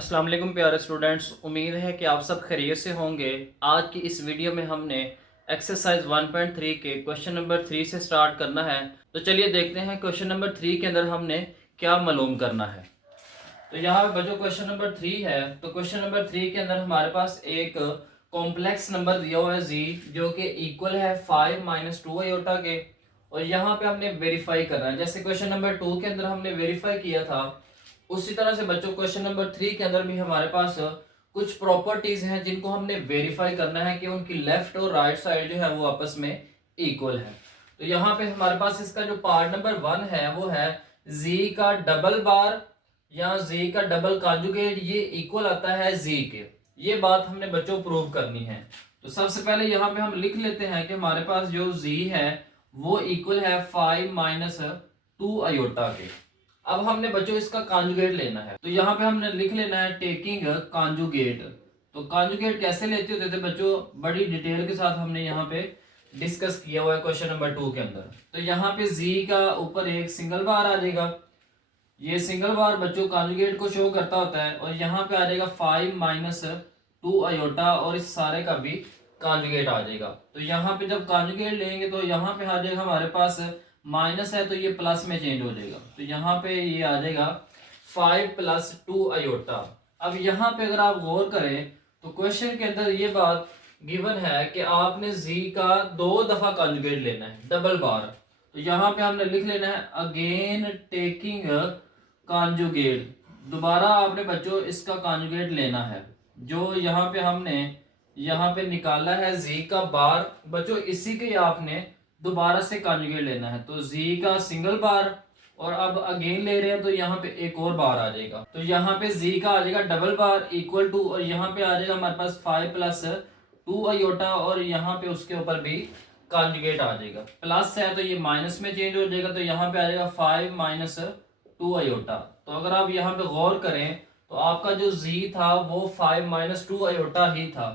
अस्सलाम वालेकुम प्यारे स्टूडेंट्स, उम्मीद है कि आप सब खैरियत से होंगे। आज की इस वीडियो में हमने एक्सरसाइज 1.3 के क्वेश्चन नंबर 3 से स्टार्ट करना है। तो चलिए देखते हैं क्वेश्चन नंबर 3 के अंदर हमने क्या मालूम करना है। तो यहाँ पे जो क्वेश्चन नंबर 3 है, तो क्वेश्चन नंबर 3 के अंदर हमारे पास एक कॉम्प्लेक्स नंबर दिया हुआ है जी, जो कि इक्वल है 5 माइनस 2 आयोटा के। और यहाँ पे हमने वेरीफाई करना है, जैसे क्वेश्चन नंबर 2 के अंदर हमने वेरीफाई किया था, उसी तरह से बच्चों क्वेश्चन नंबर 3 के अंदर भी हमारे पास कुछ प्रॉपर्टीज हैं जिनको हमने वेरीफाई करना है कि उनकी लेफ्ट और राइट साइड जो है वो आपस में इक्वल है। तो यहाँ पे हमारे पास इसका जो पार्ट नंबर 1 है वो है z का डबल बार या z का डबल कॉन्जुगेट, ये इक्वल आता है z के। ये बात हमने बच्चों प्रूव करनी है। तो सबसे पहले यहाँ पे हम लिख लेते हैं कि हमारे पास जो z है वो इक्वल है 5 माइनस 2 आयोटा के। अब हमने बच्चों इसका कॉन्जुगेट लेना है, तो यहाँ पे हमने लिख लेना है टेकिंग कॉन्जुगेट। तो कॉन्जुगेट कैसे लेते होते थे बच्चों, बड़ी डिटेल के साथ हमने यहाँ पे डिस्कस किया हुआ है क्वेश्चन नंबर 2 के अंदर। तो यहाँ पे z का ऊपर एक सिंगल बार आ जाएगा, ये सिंगल बार बच्चों कॉन्जुगेट को शो करता होता है, और यहाँ पे आ जाएगा 5 माइनस 2 आयोटा, और इस सारे का भी कॉन्जुगेट आ जाएगा। तो यहाँ पे जब कॉन्जुगेट लेंगे तो यहाँ पे आ जाएगा हमारे पास माइनस है तो ये प्लस में चेंज हो जाएगा, तो यहाँ पे ये आ जाएगा 5 प्लस 2 आयोटा। अब यहाँ पे अगर आप गौर करें तो क्वेश्चन के अंदर ये बात गिवन है कि आपने z का 2 दफा कॉन्जुगेट लेना है, डबल बार। तो यहाँ पे हमने लिख लेना है अगेन टेकिंग कॉन्जुगेट, दोबारा आपने बच्चों इसका कॉन्जुगेट लेना है। जो यहाँ पे हमने यहाँ पे निकाला है z का बार, बच्चों इसी के आपने दोबारा से कॉन्जुगेट लेना है। तो z का सिंगल बार, और अब अगेन ले रहे हैं तो यहाँ पे एक और बार आ जाएगा, तो यहाँ पे z का आ जाएगा डबल बार इक्वल टू, और यहाँ पे आ जाएगा हमारे पास 5 प्लस 2 आयोटा, और यहाँ पे उसके ऊपर भी कॉन्जुगेट आ जाएगा। प्लस है तो ये माइनस में चेंज हो जाएगा, तो यहाँ पे आ जाएगा 5 माइनस 2 आयोटा। तो अगर आप यहाँ पे गौर करें तो आपका जो z था वो 5 माइनस 2 आयोटा ही था।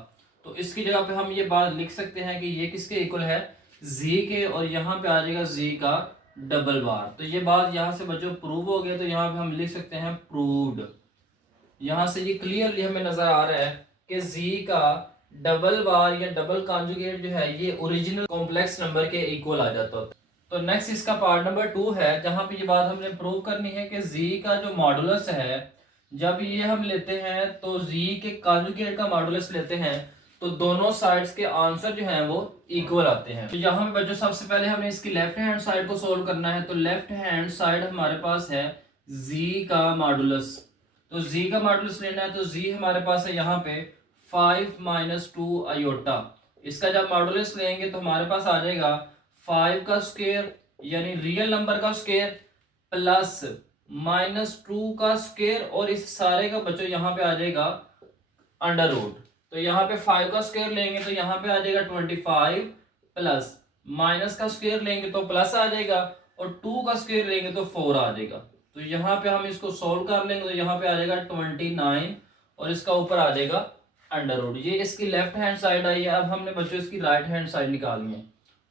तो इसकी जगह पे हम ये बात लिख सकते हैं कि ये किसके इक्वल है, z के, और यहाँ पे आ जाएगा z का डबल बार। तो ये बात यहाँ से बच्चों प्रूव हो गया, तो यहाँ पे हम लिख सकते हैं प्रूव्ड। यहाँ से ये क्लियरली हमें नजर आ रहा है कि z का डबल बार या डबल कॉन्जुगेट जो है ये ओरिजिनल कॉम्प्लेक्स नंबर के इक्वल आ जाता है। तो नेक्स्ट इसका पार्ट नंबर 2 है, जहां पे ये बात हमने प्रूव करनी है कि z का जो मॉडुलस है, जब ये हम लेते हैं तो z के कॉन्जुगेट का मॉडुलस लेते हैं तो दोनों साइड्स के आंसर जो हैं वो इक्वल आते हैं। तो यहाँ पे बच्चों सबसे पहले हमें इसकी लेफ्ट हैंड साइड को सोल्व करना है। तो लेफ्ट हैंड साइड हमारे पास है z का मॉडुलस, तो z का मॉडुलस लेना है, तो z हमारे पास है यहाँ पे 5 माइनस 2 आयोटा। इसका जब मॉडुलस लेंगे तो हमारे पास आ जाएगा 5 का स्क्वायर यानी रियल नंबर का स्क्वायर प्लस माइनस 2 का स्क्वायर, और इस सारे का बच्चों यहाँ पे आ जाएगा अंडर रूट। तो यहाँ पे 5 का स्क्वायर लेंगे तो यहाँ पे आ जाएगा 25 प्लस माइनस का स्क्वायर लेंगे तो प्लस आ जाएगा, और 2 का स्क्वायर लेंगे तो 4 आ जाएगा। तो यहाँ पे हम इसको सोल्व कर लेंगे तो यहाँ पे आ जाएगा 29, और इसका ऊपर आ जाएगा अंडर रूट। ये इसकी लेफ्ट हैंड साइड आई है। अब हमने बच्चों इसकी राइट हैंड साइड निकालनी है।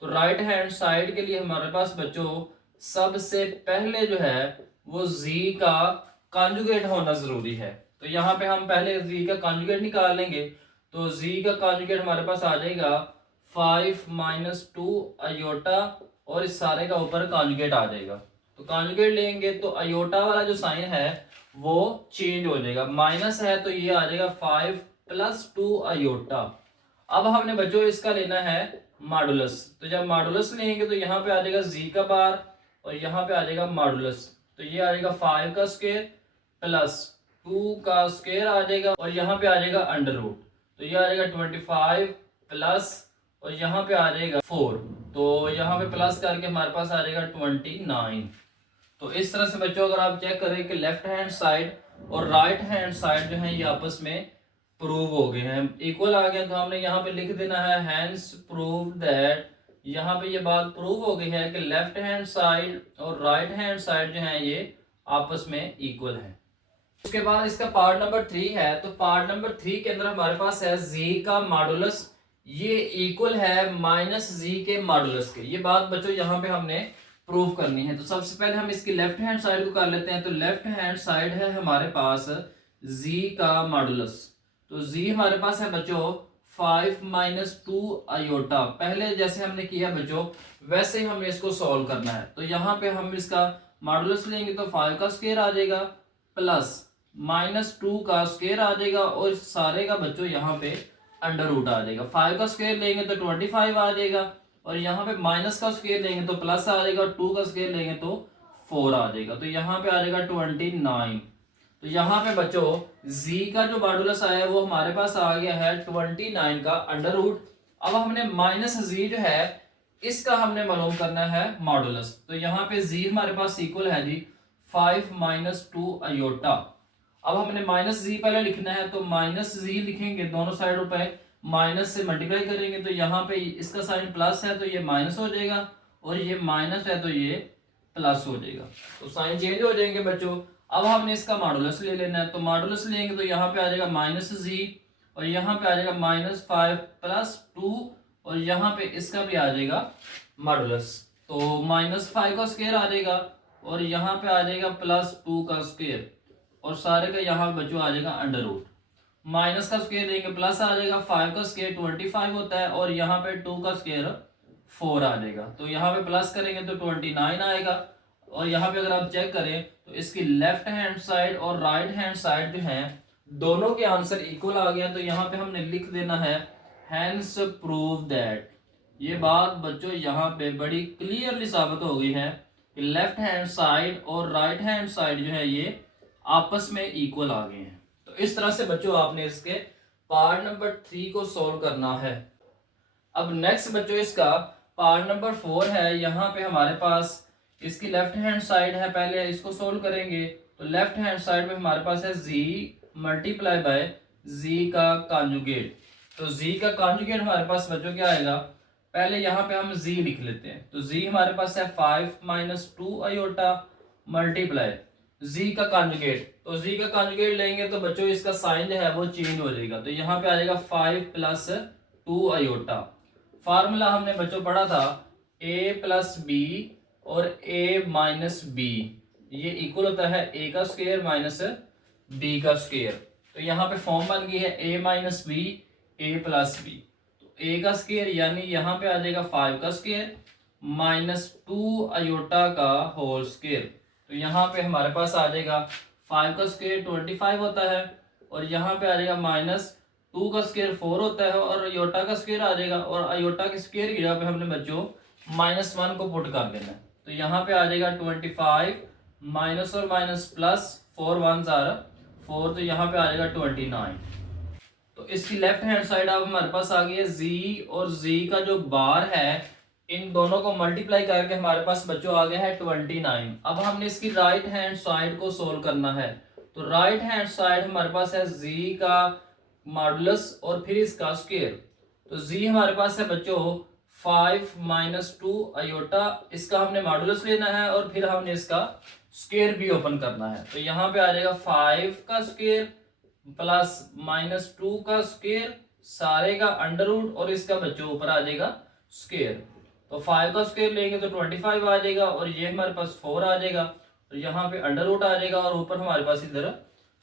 तो राइट हैंड साइड के लिए हमारे पास बच्चों सबसे पहले जो है वो z का कॉन्जुगेट होना जरूरी है। तो यहाँ पे हम पहले z का कॉन्जुगेट निकाल लेंगे। तो z का कॉन्जुगेट हमारे पास आ जाएगा 5 माइनस 2 आयोटा, और इस सारे का ऊपर कॉन्जुगेट आ जाएगा। तो कॉन्जुगेट लेंगे तो आयोटा वाला जो साइन है वो चेंज हो जाएगा, माइनस है तो ये आ जाएगा 5 प्लस 2 आयोटा। अब हमने बच्चों इसका लेना है मॉडुलस। तो जब मॉडुलस लेंगे तो यहाँ पे आ जाएगा z का बार, और यहाँ पे आ जाएगा मॉडुलस। तो ये आ जाएगा 5 का स्क्वायर प्लस 2 का स्क्वायर आ जाएगा, और यहाँ पे आ जाएगा अंडर रूट। तो ये आ जाएगा 25 प्लस, और यहाँ पे आ जाएगा 4, तो यहाँ पे प्लस करके हमारे पास आ जाएगा 29। तो इस तरह से बच्चों अगर आप चेक करें कि लेफ्ट हैंड साइड और राइट हैंड साइड जो है ये आपस में प्रूव हो गए हैं, इक्वल आ गए, तो हमने यहाँ पे लिख देना है हैंस प्रूव दैट। यहाँ पे ये बात प्रूव हो गई है कि लेफ्ट हैंड साइड और राइट हैंड साइड जो है ये आपस में इक्वल है। उसके बाद इसका पार्ट नंबर 3 है। तो पार्ट नंबर 3 के अंदर हमारे पास है z का मॉडुलस, ये इक्वल है माइनस z के मॉडुलस के। ये बात बच्चों यहाँ पे हमने प्रूव करनी है। तो सबसे पहले हम इसकी लेफ्ट हैंड साइड को कर लेते हैं। तो लेफ्ट हैंड साइड है हमारे पास z का मॉडुलस। तो z हमारे पास है बच्चों 5 माइनस 2 आयोटा। पहले जैसे हमने किया बच्चों वैसे ही हमें इसको सॉल्व करना है। तो यहाँ पे हम इसका मॉडुलस लेंगे तो 5 का स्क्वायर आ जाएगा प्लस माइनस 2 का स्क्वायर आ जाएगा और इस सारे का बच्चों यहाँ पे अंडर रूट आ जाएगा। 5 का स्क्वायर लेंगे तो 25 आ जाएगा और यहाँ पे माइनस का स्क्वायर लेंगे तो प्लस आ जाएगा, 2 का स्क्वायर लेंगे तो 4 आ जाएगा। तो यहाँ पे आ जाएगा 29। तो यहाँ पे बच्चों z का जो मॉडुलस आया है वो हमारे पास आ गया है 29 का अंडर रूट। अब हमने माइनस z जो है इसका हमने मालूम करना है मॉडुलस। तो यहाँ पे z हमारे पास इक्वल है जी 5 माइनस 2 आयोटा। अब हमने माइनस z पहले लिखना है तो माइनस z लिखेंगे, दोनों साइडों पे माइनस से मल्टीप्लाई करेंगे तो यहाँ पे इसका साइन प्लस है तो ये माइनस हो जाएगा और ये माइनस है तो ये प्लस हो जाएगा। तो साइन चेंज हो जाएंगे बच्चों। अब हमने इसका मॉडुलस ले लेना है। तो मॉडुलस लेंगे तो यहाँ पे आ जाएगा माइनस z और यहाँ पे आ जाएगा माइनस 5 प्लस 2 और यहाँ पे इसका भी आ जाएगा मॉडुलस। तो माइनस 5 का स्क्वायर आ जाएगा और यहाँ पे आ जाएगा प्लस 2 का स्क्वायर और सारे का यहाँ पे बच्चों आ जाएगा अंडर रूट। माइनस का स्क्वायर लेंगे प्लस आ जाएगा, 5 का स्क्वायर 25 होता है और यहाँ पे 2 का स्क्वायर 4 आ जाएगा। तो यहाँ पे प्लस करेंगे तो 29 आएगा और यहाँ पे अगर आप चेक करें तो इसकी लेफ्ट हैंड साइड और राइट हैंड साइड जो है दोनों के आंसर इक्वल आ गया। तो यहाँ पे हमने लिख देना है हैंस प्रूव दैट। ये बात बच्चों यहाँ पे बड़ी क्लियरली साबित हो गई है कि लेफ्ट हैंड साइड और राइट हैंड साइड जो है ये आपस में इक्वल आ गए हैं। तो इस तरह से बच्चों आपने इसके पार्ट नंबर 3 को सोल्व करना है। अब नेक्स्ट बच्चों इसका पार्ट नंबर 4 है। यहाँ पे हमारे पास इसकी लेफ्ट हैंड साइड है, पहले इसको सोल्व करेंगे। तो लेफ्ट हैंड साइड में हमारे पास है z मल्टीप्लाई बाय z का कॉन्जुगेट। तो z का कॉन्जुगेट हमारे पास बच्चों क्या आएगा, पहले यहाँ पे हम z लिख लेते हैं। तो z हमारे पास है 5 माइनस 2 आयोटा मल्टीप्लाई z का कॉन्जुगेट। तो z का कॉन्जुगेट लेंगे तो बच्चों इसका साइन जो है वो चेंज हो जाएगा। तो यहाँ पे आ जाएगा 5 प्लस 2 आयोटा। फार्मूला हमने बच्चों पढ़ा था a प्लस बी और a माइनस बी, ये इक्वल होता है a का स्क्वायर माइनस b का स्क्वायर। तो यहाँ पे फॉर्म बन गई है a minus B a plus B. तो a का स्क्वायर यानी यहाँ पे आ जाएगा 5 का स्क्वायर माइनस 2 आयोटा का होल स्क्वायर। तो यहाँ पे हमारे पास आ जाएगा 5 का स्क्वायर 25 होता है और यहाँ पे आ जाएगा माइनस 2 का स्क्वायर 4 होता है और आयोटा का स्क्वायर आ जाएगा और आयोटा के स्क्वायर की जगह पे हमने बच्चों -1 को पुट कर देना है। तो यहाँ पे आ जाएगा 25 माइनस और माइनस प्लस 4 1 4, तो यहाँ पे आ जाएगा 29। तो इसकी लेफ्ट हैंड साइड अब हमारे पास आ गई है z और z का जो बार है इन दोनों को मल्टीप्लाई करके हमारे पास बच्चों आ गया है 29। अब हमने इसकी राइट हैंड साइड को सोल्व करना है। तो राइट हैंड साइड हमारे पास है z का मॉडुलस और फिर इसका स्क्वायर। तो z हमारे पास है बच्चों 5 माइनस 2 आयोटा, इसका हमने मॉडुलस लेना है और फिर हमने इसका स्क्वायर भी ओपन करना है। तो यहाँ पे आ जाएगा 5 का स्क्वायर प्लस -2 का स्क्वायर सारे का अंडर रूट और इसका बच्चों ऊपर आ जाएगा स्क्वायर। तो 5 का स्क्वायर लेंगे तो 25 आ जाएगा और ये हमारे पास 4 आ जाएगा। तो यहाँ पे अंडर रूट आ जाएगा और ऊपर हमारे पास इधर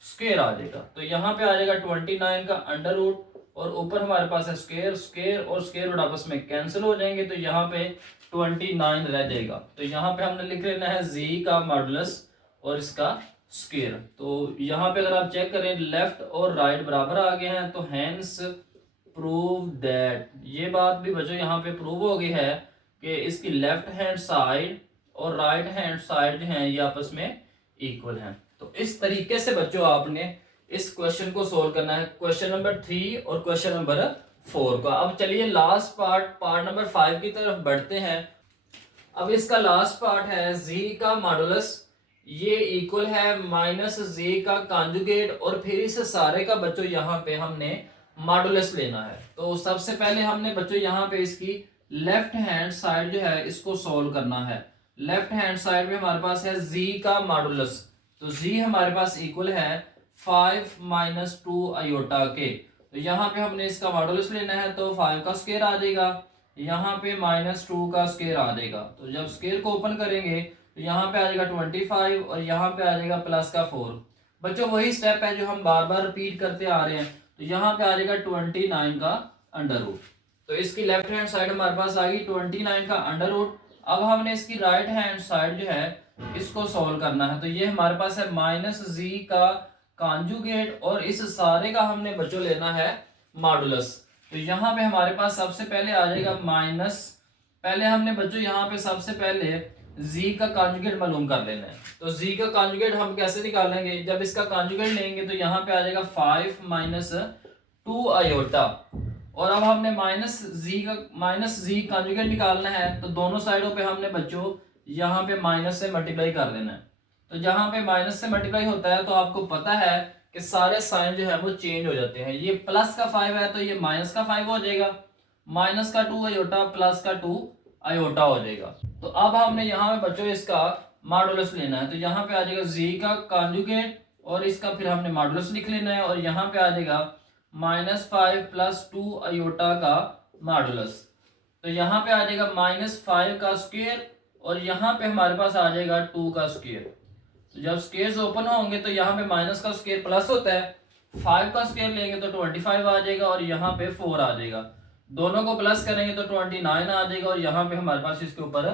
स्क्वायर आ जाएगा। तो यहाँ पे आ जाएगा 29 का अंडर रूट और ऊपर हमारे पास है स्क्वायर, स्क्वायर और स्क्वायर रूट आपस में कैंसिल हो जाएंगे। तो यहाँ पे 29 रह जाएगा। तो यहाँ पे हमने लिख लेना है z का मॉडुलस और इसका स्क्वायर। तो यहाँ पे अगर आप चेक करें लेफ्ट और राइट बराबर आ गए हैं तो हैंस प्रूव दैट, ये बात भी बच्चों यहाँ पे प्रूव हो गई है कि इसकी लेफ्ट हैंड साइड और राइट हैंड साइड जो है ये आपस में इक्वल हैं। तो इस तरीके से बच्चों आपने इस क्वेश्चन को सोल्व करना है, क्वेश्चन नंबर 3 और क्वेश्चन नंबर 4 का। अब चलिए लास्ट पार्ट नंबर 5 की तरफ बढ़ते हैं। अब इसका लास्ट पार्ट है z का मॉडुलस, ये इक्वल है माइनस z का कॉन्जुगेट और फिर इस सारे का बच्चों यहाँ पे हमने मॉडुलस लेना है। तो सबसे पहले हमने बच्चों यहाँ पे इसकी लेफ्ट हैंड साइड जो है इसको सोल्व करना है। लेफ्ट हैंड साइड में हमारे पास है z का मॉडुलस। तो z हमारे पास इक्वल है 5 माइनस 2 आयोटा के। तो यहाँ पे हमने इसका मॉडुलस लेना है तो 5 का स्क्वायर आ जाएगा, यहाँ पे -2 का स्क्वायर आ जाएगा। तो जब स्क्वायर को ओपन करेंगे तो यहाँ पे आ जाएगा 25 और यहाँ पे आ जाएगा प्लस का 4। बच्चों वही स्टेप है जो हम बार बार रिपीट करते आ रहे हैं। तो यहाँ पे आ जाएगा 29 का अंडर रूट। तो इसकी लेफ्ट हैंड साइड हमारे पास आ गई 29 का अंडर रूट। अब हमने इसकी राइट हैंड साइड जो है इसको सोल्व करना है। तो ये हमारे पास है माइनस जी का कॉन्जुगेट और इस सारे का हमने बच्चों लेना है मॉडुलस। तो यहाँ पे हमारे पास सबसे पहले आ जाएगा माइनस, पहले हमने बच्चों यहाँ पे सबसे पहले z का कॉन्जुगेट मालूम कर लेना है। तो z का कॉन्जुगेट हम कैसे निकालेंगे, जब इसका कॉन्जुगेट लेंगे तो यहाँ पे आ जाएगा 5 माइनस 2 आयोटा। और अब हमने माइनस जी कॉन्जुगेट निकालना है। तो दोनों साइडों पे हमने बच्चों यहाँ पे माइनस से मल्टीप्लाई कर देना है। तो जहाँ पे माइनस से मल्टीप्लाई होता है तो आपको पता है कि सारे साइन जो है वो चेंज हो जाते हैं। ये प्लस का 5 है तो ये माइनस का 5 हो जाएगा, माइनस का 2 आयोटा प्लस का 2 आयोटा हो जाएगा। तो अब हमने यहाँ पे बच्चों इसका मॉडुलस लेना है। तो यहाँ पे आ जाएगा जी का कॉन्जुगेट और इसका फिर हमने मॉडुलस लिख लेना है। और यहाँ पे आ जाएगा -5 प्लस 2 आयोटा का मॉडुलस। तो यहाँ पे आ जाएगा -5 का स्क्वायर और यहाँ पे हमारे पास आ जाएगा 2 का स्क्वायर। तो जब स्क्वायर्स ओपन होंगे तो यहाँ पे माइनस का स्क्वायर प्लस होता है, 5 का स्क्वायर लेंगे तो 25 आ जाएगा और यहाँ पे 4 आ जाएगा। दोनों को प्लस करेंगे तो 29 आ जाएगा और यहाँ पे हमारे पास इसके ऊपर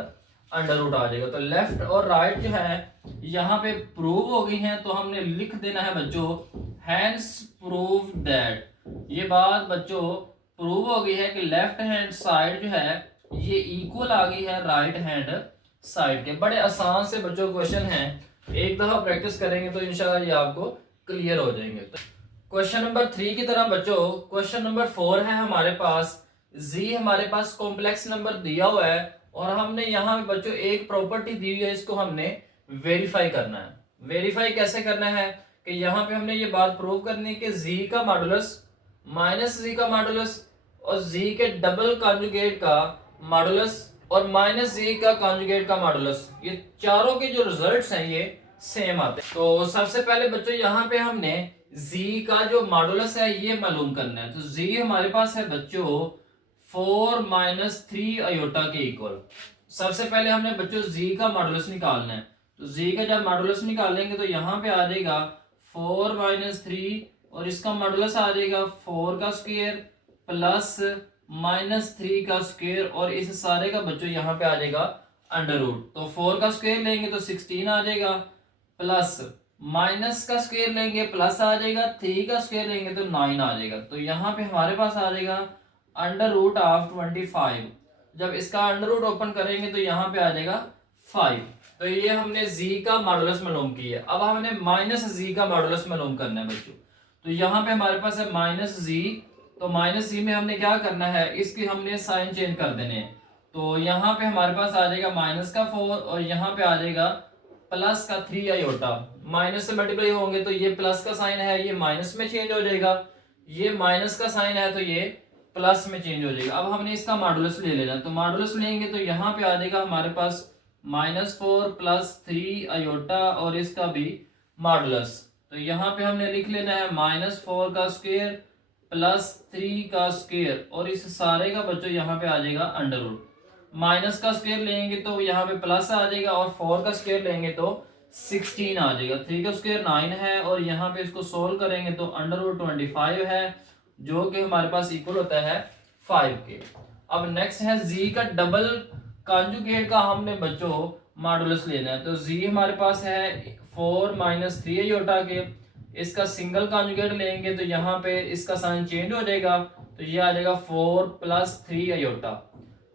अंडर रूट आ जाएगा। तो लेफ्ट और राइट जो है यहाँ पे प्रूव हो गई हैं। तो हमने लिख देना है बच्चों हैंस प्रूव दैट, ये बात बच्चों प्रूव हो गई है कि लेफ्ट हैंड साइड जो है ये इक्वल आ गई है राइट हैंड साइड के। बड़े आसान से बच्चों क्वेश्चन है, एक दफा प्रैक्टिस करेंगे तो इंशाल्लाह ये आपको क्लियर हो जाएंगे। क्वेश्चन नंबर 3 की तरह बच्चों क्वेश्चन नंबर 4 है हमारे पास। जी हमारे पास कॉम्प्लेक्स नंबर दिया हुआ है और हमने यहाँ पे बच्चों एक प्रॉपर्टी दी हुई है, इसको हमने वेरीफाई करना है। वेरीफाई कैसे करना है कि यहाँ पे हमने ये बात प्रूव करनी है कि जी का मॉडुलस माइनस जी का मॉडुलस और जी के डबल कॉन्जुगेट का मॉडुलस और माइनस जी का कॉन्जुगेट का मॉडुलस, ये चारों के जो रिजल्ट्स हैं ये सेम आते हैं। तो सबसे पहले बच्चों यहाँ पे हमने z का जो मॉडुलस है ये मालूम करना है। तो z हमारे पास है बच्चों 4 माइनस 3 आयोटा के इक्वल। सबसे पहले हमने बच्चों z का मॉडुलस निकालना है। तो z का जब मॉडुलस निकालेंगे तो यहाँ पे आ जाएगा 4 माइनस 3 और इसका मॉडुलस आ जाएगा 4 का स्क्वायर प्लस -3 का स्क्वायर और इस सारे का बच्चों यहाँ पे आ जाएगा अंडर रूट। तो 4 का स्क्वायर लेंगे तो 16 आ जाएगा प्लस माइनस का स्क्वायर लेंगे प्लस आ जाएगा, 3 का स्क्वायर लेंगे तो 9 आ जाएगा। तो यहाँ पे हमारे पास आ जाएगा अंडर रूट ऑफ 25। जब इसका अंडर रूट ओपन करेंगे तो यहाँ पे आ जाएगा 5। तो ये हमने z का मॉडुलस मालूम किया है। अब हमने माइनस z का मॉडुलस मालूम करना है बच्चों। तो यहाँ पे हमारे पास है माइनस z। तो माइनस z में हमने क्या करना है, इसकी हमने साइन चेंज कर देने हैं। तो यहाँ पे हमारे पास आ जाएगा माइनस का 4 और यहाँ पे आ जाएगा प्लस का 3 आयोटा। माइनस से मल्टीप्लाई होंगे तो ये प्लस का साइन है ये माइनस में चेंज हो जाएगा, ये माइनस का साइन है तो ये प्लस में चेंज हो जाएगा। अब हमने इसका मॉडुलस ले लेना। तो मॉडुलस लेंगे तो यहाँ पे आ जाएगा हमारे पास -4 प्लस 3 आयोटा और इसका भी मॉडुलस। तो यहाँ पे हमने लिख लेना है -4 का स्क्वायर प्लस 3 का स्क्वायर और इस सारे का बच्चों यहाँ पे आ जाएगा अंडर रूट। माइनस का स्क्वायर लेंगे तो यहाँ पे प्लस आ जाएगा और 4 का स्क्वायर लेंगे तो 16 आ जाएगा। 3 का स्क्वायर 9 है और यहाँ पे इसको सोल्व करेंगे तो अंडर रूट 25 है जो कि हमारे पास इक्वल होता है 5 के। अब नेक्स्ट है z का डबल कॉन्जुगेट का हमने बच्चों मॉडुलस लेना है। तो z हमारे पास है 4 माइनस 3 आयोटा के, इसका सिंगल कॉन्जुगेट लेंगे तो यहाँ पे इसका साइन चेंज हो जाएगा तो ये आ जाएगा 4 प्लस 3 आयोटा।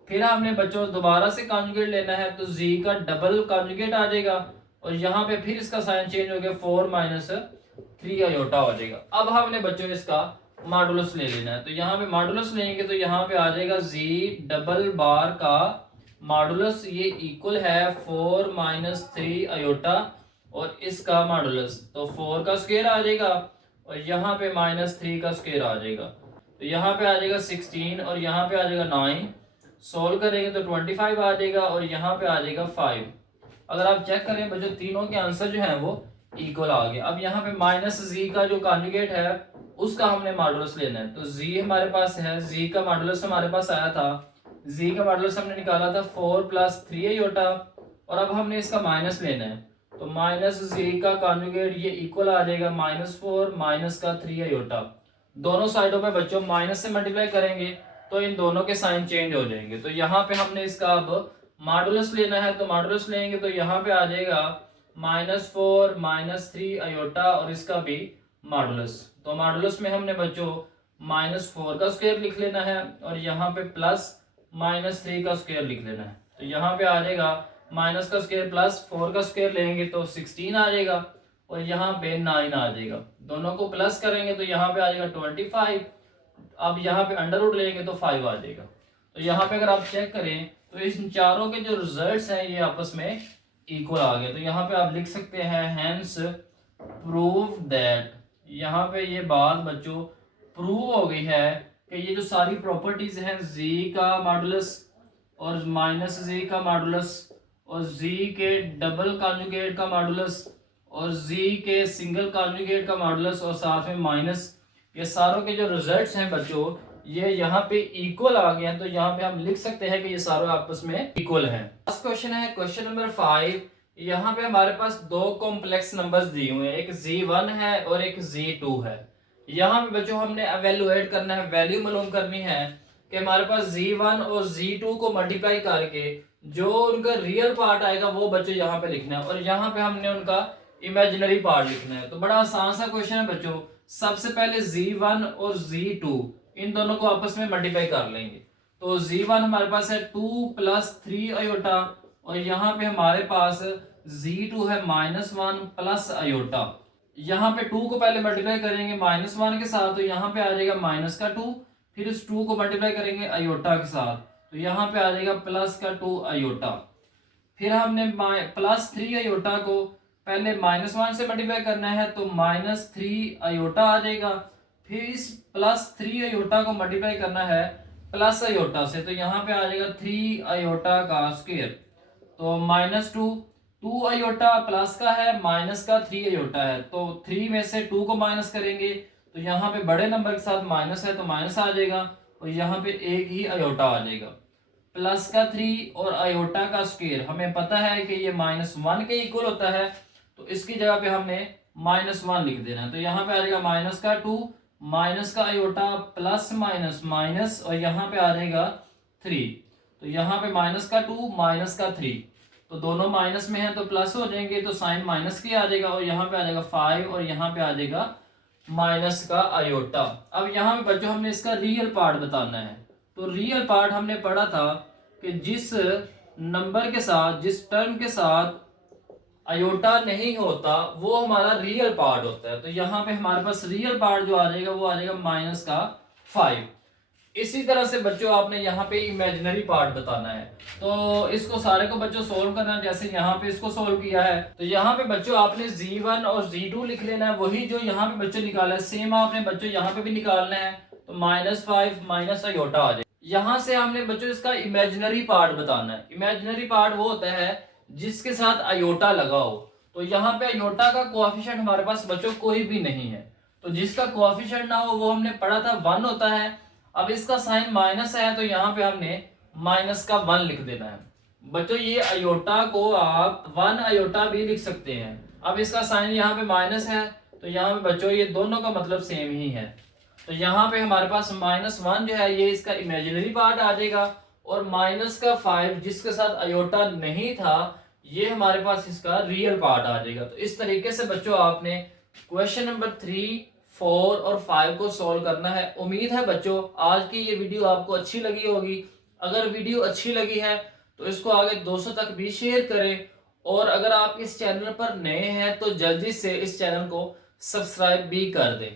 फिर हमने बच्चों दोबारा से कॉन्जुगेट लेना है तो z का डबल कॉन्जुगेट आ जाएगा और यहाँ पे फिर इसका साइन चेंज हो गया 4 माइनस 3 आयोटा हो जाएगा। अब हमने बच्चों इसका मॉडुलस ले लेना है। तो यहाँ पे मॉडुलस लेंगे तो यहाँ पे आ जाएगा z डबल बार का मॉडुलस, ये इक्वल है 4 माइनस 3 आयोटा और इसका मॉडुलस। तो 4 का स्क्वायर आ जाएगा और यहाँ पे -3 का स्क्वायर आ जाएगा। तो यहाँ पे आ जाएगा 16 और यहाँ पे आ जाएगा 9। सोल्व करेंगे तो 25 आ जाएगा और यहाँ पे आ जाएगा 5। अगर आप चेक करें बच्चों तीनों के आंसर जो है वो इक्वल आ गए। अब यहाँ पे माइनस जी का जो कॉन्जुगेट है उसका हमने मॉडुलस लेना है। तो जी हमारे पास है, जी का मॉडुलस हमारे पास आया था, जी का मॉडुलस हमने निकाला था 4 प्लस 3 आयोटा और अब हमने इसका माइनस लेना है। तो माइनस जी का कॉन्जुगेट ये इक्वल आ जाएगा -4 माइनस का 3 आयोटा। दोनों साइडों पे बच्चों माइनस से मल्टीप्लाई करेंगे तो इन दोनों के साइन चेंज हो जाएंगे। तो यहाँ पे हमने इसका अब मॉडुलस लेना है, तो मॉडुलस लेंगे तो यहाँ पे आ जाएगा -4 -3 आयोटा और इसका भी मॉडुलस। तो मॉडुलस में हमने बच्चों -4 का स्क्वायर लिख लेना है और यहाँ पे प्लस -3 का स्क्वायर लिख लेना है। तो यहाँ पे आ जाएगा माइनस का स्क्वायर प्लस 4 का स्क्वायर लेंगे तो 16 आ जाएगा और यहाँ पे 9 आ जाएगा। दोनों को प्लस करेंगे तो यहाँ पे आ जाएगा 25। अब यहाँ पे अंडर रूट लेंगे तो 5 आ जाएगा। तो यहाँ पे अगर आप चेक करें तो इन चारों के जो रिजल्ट्स हैं ये आपस में इक्वल आ गए। तो यहाँ पे आप लिख सकते हैं हेंस प्रूव दैट, यहाँ पे ये बात बच्चों प्रूव हो गई है कि ये जो सारी प्रॉपर्टीज हैं z का मॉडुलस और माइनस z का मॉडुलस और z के डबल कॉन्जुगेट का मॉडुलस और z के सिंगल कॉन्जुगेट का मॉडुलस और साथ में माइनस, ये सारों के जो रिजल्ट्स हैं बच्चों ये यहाँ पे इक्वल आ गए हैं। तो यहाँ पे हम लिख सकते हैं कि ये सारे आपस में इक्वल हैं। लास्ट क्वेश्चन है क्वेश्चन नंबर 5। यहाँ पे हमारे पास दो कॉम्प्लेक्स नंबर्स दिए हुए हैं, एक z1 है और एक z2 है। यहाँ पे बच्चों हमने एवेलुएट करना है, वैल्यू मालूम करनी है कि हमारे पास z1 और z2 को मल्टीप्लाई करके जो उनका रियल पार्ट आएगा वो बच्चों यहाँ पे लिखना है और यहाँ पे हमने उनका इमेजिनरी पार्ट लिखना है। तो बड़ा आसान सा क्वेश्चन है बच्चों। सबसे पहले z1 और z2 इन दोनों को आपस में मल्टीप्लाई कर लेंगे। तो z1 हमारे पास है 2 + 3 आयोटा और यहाँ पे हमारे पास z2 है -1 प्लस आयोटा। यहाँ पे 2 को पहले मल्टीप्लाई करेंगे -1 के साथ तो यहाँ पे आ जाएगा माइनस का 2, फिर इस 2 को मल्टीप्लाई करेंगे आयोटा के साथ तो यहाँ पे आ जाएगा प्लस का 2 आयोटा। फिर हमने +3 आयोटा को पहले -1 से मल्टीप्लाई करना है तो -3 आयोटा आ जाएगा। फिर इस +3 आयोटा को मल्टीप्लाई करना है प्लस आयोटा से तो यहाँ पे आ जाएगा 3 आयोटा का स्क्वायर। तो -2 आयोटा प्लस का है माइनस का 3 आयोटा है तो 3 में से 2 को माइनस करेंगे तो यहाँ पे बड़े नंबर के साथ माइनस है तो माइनस आ जाएगा और यहाँ पे एक ही आयोटा आ जाएगा। प्लस का 3 और आयोटा का स्क्वायर हमें पता है कि ये -1 के इक्वल होता है तो इसकी जगह पे हमने -1 लिख देना है। तो यहाँ पे आ जाएगा माइनस का 2 माइनस का आयोटा प्लस माइनस माइनस और यहाँ पे आ जाएगा 3। तो यहाँ पे माइनस का 2 माइनस का 3 तो दोनों माइनस में है तो प्लस हो जाएंगे तो साइन माइनस की आ जाएगा और यहाँ पे आ जाएगा 5 और यहाँ पे आ जाएगा माइनस का आयोटा। अब यहाँ पे बच्चों हमने इसका रियल पार्ट बताना है। तो रियल पार्ट हमने पढ़ा था कि जिस नंबर के साथ जिस टर्म के साथ आयोटा नहीं होता वो हमारा रियल पार्ट होता है। तो यहाँ पे हमारे पास रियल पार्ट जो आ जाएगा वो आ जाएगा -5। इसी तरह से बच्चों आपने यहाँ पे इमेजिनरी पार्ट बताना है। तो इसको सारे को बच्चों सोल्व करना है जैसे यहाँ पे इसको सोल्व किया है। तो यहाँ पे बच्चों आपने z1 और z2 लिख लेना है, वही जो यहाँ पे बच्चों निकाला है सेम आपने बच्चों यहाँ पे भी निकालना है। तो -5 माइनस आयोटा आ जाए। यहाँ से हमने बच्चों इसका इमेजिनरी पार्ट बताना है। इमेजिनरी पार्ट वो होता है जिसके साथ आयोटा लगा हो। तो यहाँ पे आयोटा का कोएफिशिएंट हमारे पास बच्चों कोई भी नहीं है तो जिसका कोएफिशिएंट ना हो वो हमने पढ़ा था 1 होता है। अब इसका साइन माइनस है तो यहाँ पे हमने माइनस का 1 लिख देना है। बच्चों ये आयोटा को आप 1 आयोटा भी लिख सकते हैं। अब इसका साइन यहाँ पे माइनस है तो यहाँ पे बच्चों ये दोनों का मतलब सेम ही है। तो यहाँ पे हमारे पास -1 जो है ये इसका इमेजिनरी पार्ट आ जाएगा और माइनस का 5 जिसके साथ आयोटा नहीं था ये हमारे पास इसका रियल पार्ट आ जाएगा। तो इस तरीके से बच्चों आपने क्वेश्चन नंबर 3, 4 और 5 को सॉल्व करना है। उम्मीद है बच्चों आज की ये वीडियो आपको अच्छी लगी होगी। अगर वीडियो अच्छी लगी है तो इसको आगे दोस्तों तक भी शेयर करें और अगर आप इस चैनल पर नए हैं तो जल्दी से इस चैनल को सब्सक्राइब भी कर दें।